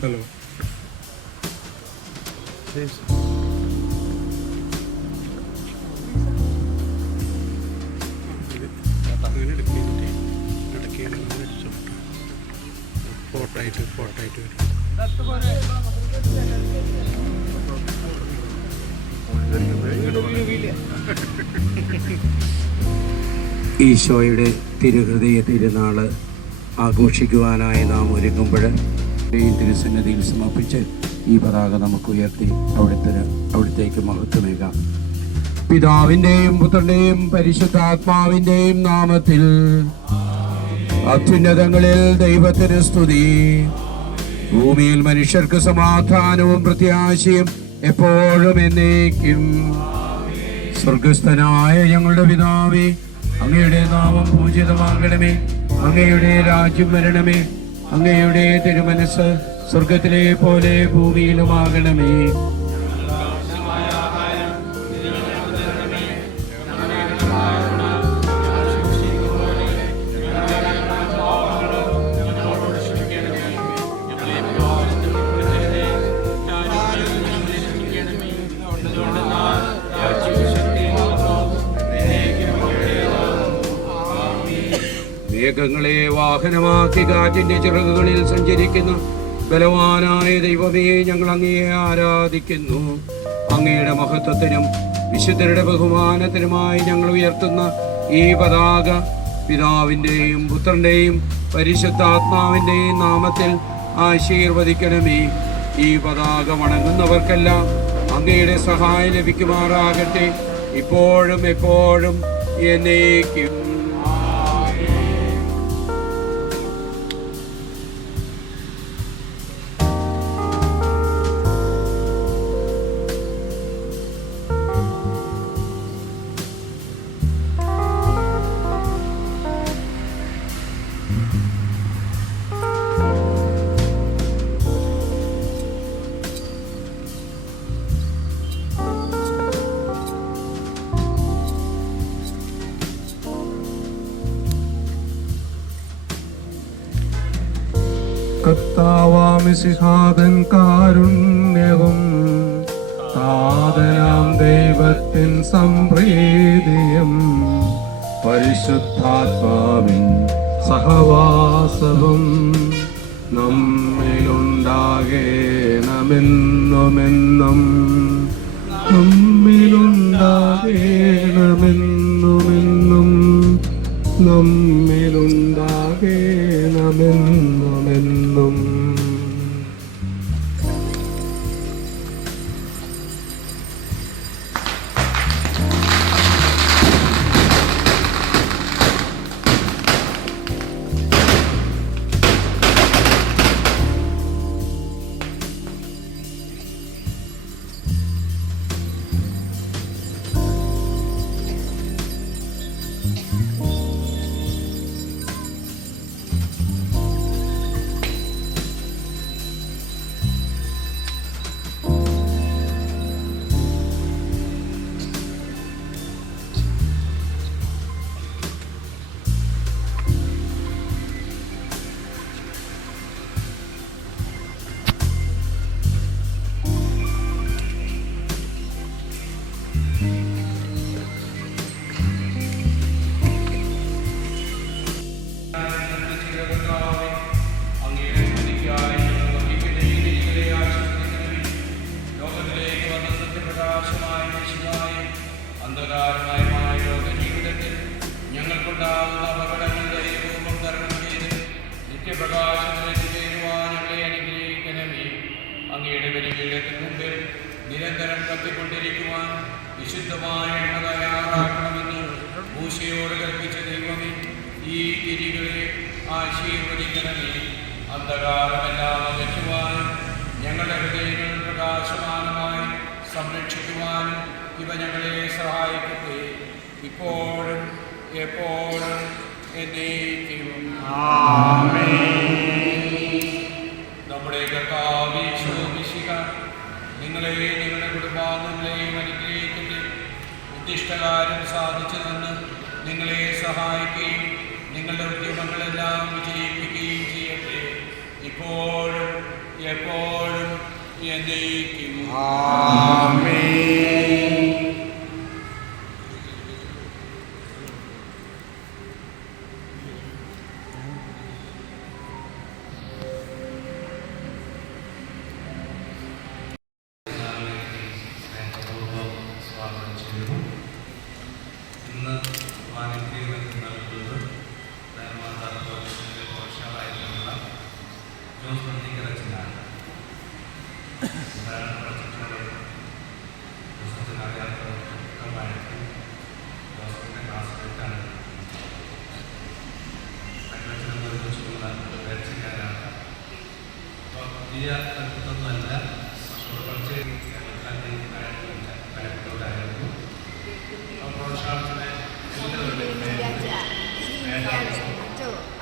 Hello photo ആയിട്ട് photo ആയിട്ട് വരും ഈശോയുടെ തിരുഹൃദയ തിരുനാൾ ആഘോഷിക്കുവാനായി നാം ഒരുങ്ങുമ്പോൾ തിരുസന്നിധിയിൽ സമർപ്പിച്ച് ഈ പതാക നമുക്ക് ഉയർത്തി അവിടുത്തെ അവിടത്തേക്ക് മഹത്വമേകാം. പിതാവിന്റെയും പുത്രന്റെയും പരിശുദ്ധാത്മാവിന്റെയും നാമത്തിൽ അത്യുന്നതങ്ങളിൽ ദൈവത്തിന് സ്തുതി. ഭൂമിയിൽ മനുഷ്യർക്ക് സമാധാനവും പ്രത്യാശയും എപ്പോഴും എന്നേക്കും. സ്വർഗസ്ഥനായ ഞങ്ങളുടെ പിതാവേ അങ്ങയുടെ നാമം പൂജിതമാകണമേ. അങ്ങയുടെ രാജ്യം വരണമേ. അങ്ങയുടെ തിരുമനസ് സ്വർഗത്തിലെ പോലെ ഭൂമിയിലുമാകണമേ. മേഘങ്ങളെ വാഹനമാക്കി കാറ്റിന്റെ ചിറകുകളിൽ സഞ്ചരിക്കുന്ന ബലവാനായ ദൈവമേ ഞങ്ങൾ അങ്ങയെ ആരാധിക്കുന്നു. അങ്ങയുടെ മഹത്വത്തിനും വിശുദ്ധരുടെ ബഹുമാനത്തിനുമായി ഞങ്ങൾ ഉയർത്തുന്ന ഈ പതാക പിതാവിന്റെയും പുത്രന്റെയും പരിശുദ്ധാത്മാവിന്റെയും നാമത്തിൽ ആശീർവദിക്കണമേ. ഈ പതാക വണങ്ങുന്നവർക്കെല്ലാം അങ്ങയുടെ സഹായം ലഭിക്കുമാറാകട്ടെ. ഇപ്പോഴും എപ്പോഴും എന്നേക്കും. കർത്താവാമിസിഹാദൻ കാരുണ്യവും താതനാം ദൈവത്തിൻ സംപ്രീതിയും പരിശുദ്ധാത്മാവിൻ സഹവാസവും നമ്മിലുണ്ടാകേണമെന്നുമെന്നും നമ്മിലുണ്ടാകേണമെന്നുമെന്നും നിരന്തരം കത്തിക്കൊണ്ടിരിക്കുവാൻ വിശുദ്ധമായ എണ്ണ തയ്യാറാക്കണമെന്ന് മൂശയോട് കൽപ്പിച്ച ദൈവമേ ഈ തിരികളെ ആശീർവദിക്കണമേ. അന്ധകാരമെല്ലാം അകറ്റുവാൻ ഞങ്ങളുടെ ഹൃദയങ്ങൾ പ്രകാശമാനമായി സംരക്ഷിക്കുവാനും ഇവ ഞങ്ങളെ സഹായിക്കട്ടെ. ഇപ്പോഴും എപ്പോഴും എന്നേക്കും. നമ്മുടെ കർത്താവ് നിങ്ങളെ ഉദ്ദിഷ്ടകാര്യം സാധിച്ചു തന്ന് നിങ്ങളെ സഹായിക്കുകയും നിങ്ങളുടെ ഉദ്യമങ്ങളെല്ലാം വിജയിപ്പിക്കുകയും ചെയ്യട്ടെ. ഇപ്പോഴും എപ്പോഴും എന്നേക്കും.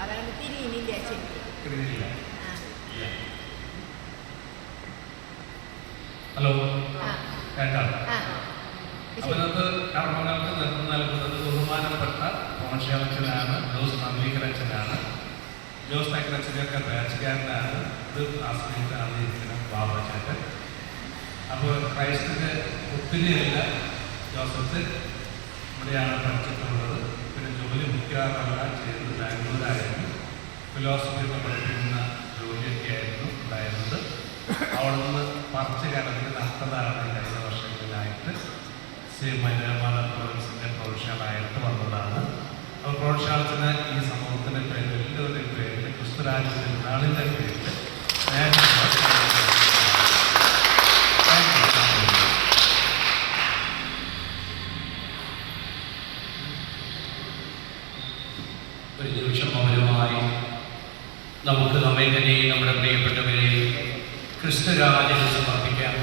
അവരുടെ തിരിയില്ല ശരിക്കും കിട്ടിയില്ല ആ ഹലോ. ആ. അപ്പോൾ നമുക്ക് കർമ്മങ്ങൾക്ക് നേതൃത്വം നൽകുന്നത് ബഹുമാനപ്പെട്ട പ്രോത്സാഹനത്തിനാണ് ജോസ് നന്ദികരച്ചനാണ്. ജോസ് നഗരച്ചനൊക്കെ ബാച്ചുകാരനാണ്. ഇത് ആശ്രയിച്ചാണ് ഇരിക്കുന്ന ബാബാചേട്ടൻ അപ്പോൾ ക്രൈസ്റ്റിന്റെ ഒത്തിരിയല്ല ജോസഫ്. ഇവിടെയാണ് പഠിച്ചിട്ടുള്ളത്. പിന്നെ ജോലി മുഖ്യമാറല്ല ചെയ്തത് ബാംഗ്ലൂരായിരുന്നു. ഫിലോസഫി ഒക്കെ പഠിപ്പിക്കുന്ന ജോലിയൊക്കെ ആയിരുന്നു ഉണ്ടായിരുന്നത്. അവിടെ നിന്ന് പറിച്ച് കടന്ന് നഷ്ടതാണ് കഴിഞ്ഞ വർഷങ്ങളിലായിട്ട് ശ്രീ മനോരമ പ്രൊവിൻസിന്റെ പ്രൊഫഷണലായിട്ട് വന്നതാണ്. അപ്പോൾ പ്രൊഫഷണത്തിന് ഈ സമൂഹത്തിന്റെ പേരിൽ എല്ലാവരുടെയും ക്രിസ്തുരാജ്യത്തിന്റെ നാളിന്റെ പേരിൽ. ഒരു നിമിഷം മൗനമായി നമുക്ക് നമ്മെ തന്നെയും നമ്മുടെ പ്രിയപ്പെട്ടവരെയും ക്രിസ്തു രാജ്യത്തിന് സമർപ്പിക്കാം.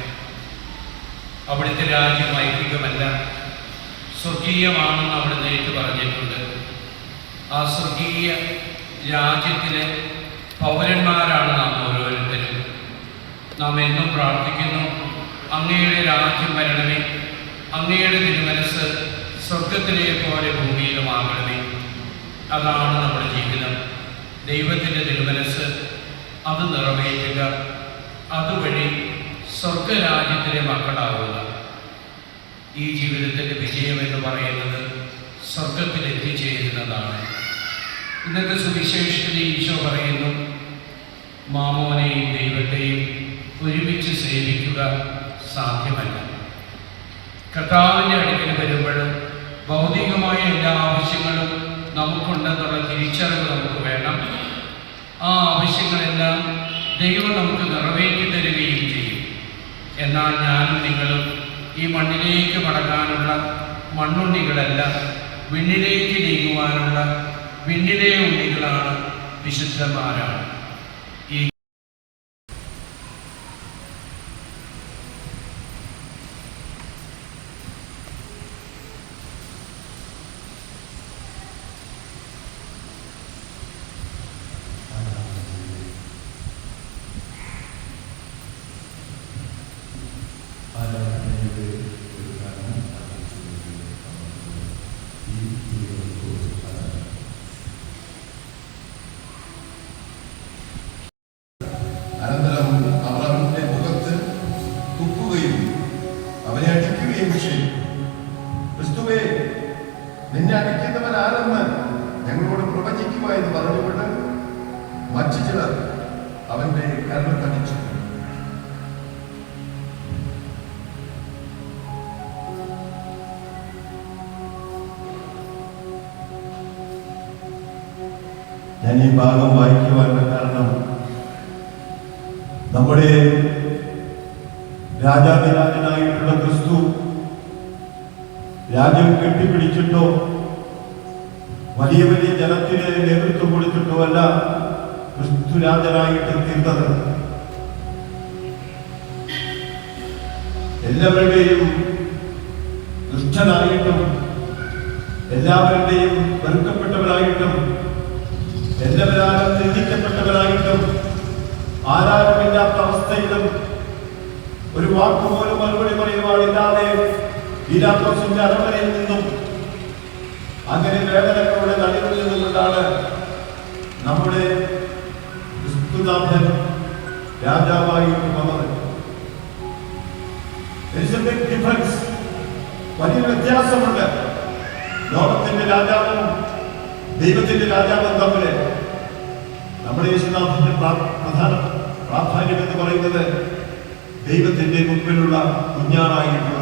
അവിടുത്തെ രാജ്യം ഐഹികമല്ല. സ്വർഗീയമാണെന്ന് അവിടെ നേരിട്ട് പറഞ്ഞിട്ടുണ്ട്. ആ സ്വർഗീയ രാജ്യത്തിലെ പൗരന്മാരാണ് നാം ഓരോരുത്തരും. നാം എന്നും പ്രാർത്ഥിക്കുന്നു അങ്ങയുടെ രാജ്യം വരണമേ. അങ്ങയുടെ തിരുമനസ് സ്വർഗത്തിലെ പോലെ ഭൂമിയിലുമാകണമേ അതാണ് നമ്മുടെ ജീവിതം. ദൈവത്തിന്റെ തിരുമനസ് അത് നിറവേറ്റുക അതുവഴി സ്വർഗരാജ്യത്തിലെ മക്കളാവുക. ഈ ജീവിതത്തിന്റെ വിജയം എന്ന് പറയുന്നത് സ്വർഗത്തിൽ എത്തിച്ചേരുന്നതാണ് ഇന്നത്തെ സുവിശേഷത്തിൽ ഈശോ പറയുന്നു മാമോനെയും ദൈവത്തെയും ഒരുമിച്ച് സേവിക്കുക സാധ്യമല്ല. കർത്താവിന്റെ അടുക്കൽ വരുമ്പോൾ ഭൗതികമായ എല്ലാ ആവശ്യങ്ങളും നമുക്കുണ്ടെന്നുള്ള തിരിച്ചറിവ് നമുക്ക് വേണം. ആ ആവശ്യങ്ങളെല്ലാം ദൈവം നമുക്ക് നിറവേറ്റി തരികയും ചെയ്യും. എന്നാൽ ഞാനും നിങ്ങളും ഈ മണ്ണിലേക്ക് മടങ്ങാനുള്ള മണ്ണുണ്ണികളല്ല വിണ്ണിലേക്ക് നീങ്ങുവാനുള്ള വിണ്ണിലെ ഉണ്ണികളാണ് വിശുദ്ധന്മാരാണ് ഈ അനന്തരം അവർ അവന്റെ മുഖത്ത് തുപ്പുകയും അവനെ അടിക്കുകയും ചെയ്തു. ക്രിസ്തുവേ നിന്നെ അടിക്കുന്നവൻ ആരെന്ന് ഞങ്ങളോട് പ്രവചിക്കുക എന്ന് പറഞ്ഞുകൊണ്ട് മറ്റു ചിലർ അവന്റെ കരൾ തടിച്ചു. ഞാൻ ഈ ഭാഗം കാരണം നമ്മുടെ രാജാതിരാജനായിട്ടുള്ള ക്രിസ്തു രാജ്യം കെട്ടിപ്പിടിച്ചിട്ടോ വലിയ വലിയ ജനത്തിന് നേതൃത്വം കൊടുത്തിട്ടോ അല്ല ക്രിസ്തു രാജനായിട്ട് തീർന്നത് എല്ലാവരുടെയും ദുഷ്ടനായിട്ടും എല്ലാവരുടെയും വെറുക്കപ്പെട്ടവരായിട്ടും എല്ലാവരാലും നിന്ദിക്കപ്പെട്ടവരായിട്ടും ആരാരുമില്ലാത്ത അവസ്ഥയിലും ഒരു വാക്കുപോലും മറുപടി പറയുവാനില്ലാതെ ഈരാക്രോസിന്റെ അരമനയിൽ നിന്നും അങ്ങനെ വേദനകളുടെ നടുവിൽ നിന്നുകൊണ്ടാണ് നമ്മുടെ ക്രിസ്തുനാഥൻ രാജാവായി വന്നത്. ഡിഫറൻസ്. വലിയ വ്യത്യാസമുണ്ട്. ലോകത്തിന്റെ രാജാവും ദൈവത്തിന്റെ രാജാവും തമ്മിൽ നമ്മുടെ യേശുനാഥന്റെ പ്രാ- പ്രധാന പ്രാധാന്യം എന്ന് പറയുന്നത് ദൈവത്തിന്റെ മുമ്പിലുള്ള കുഞ്ഞാറായിട്ടുള്ള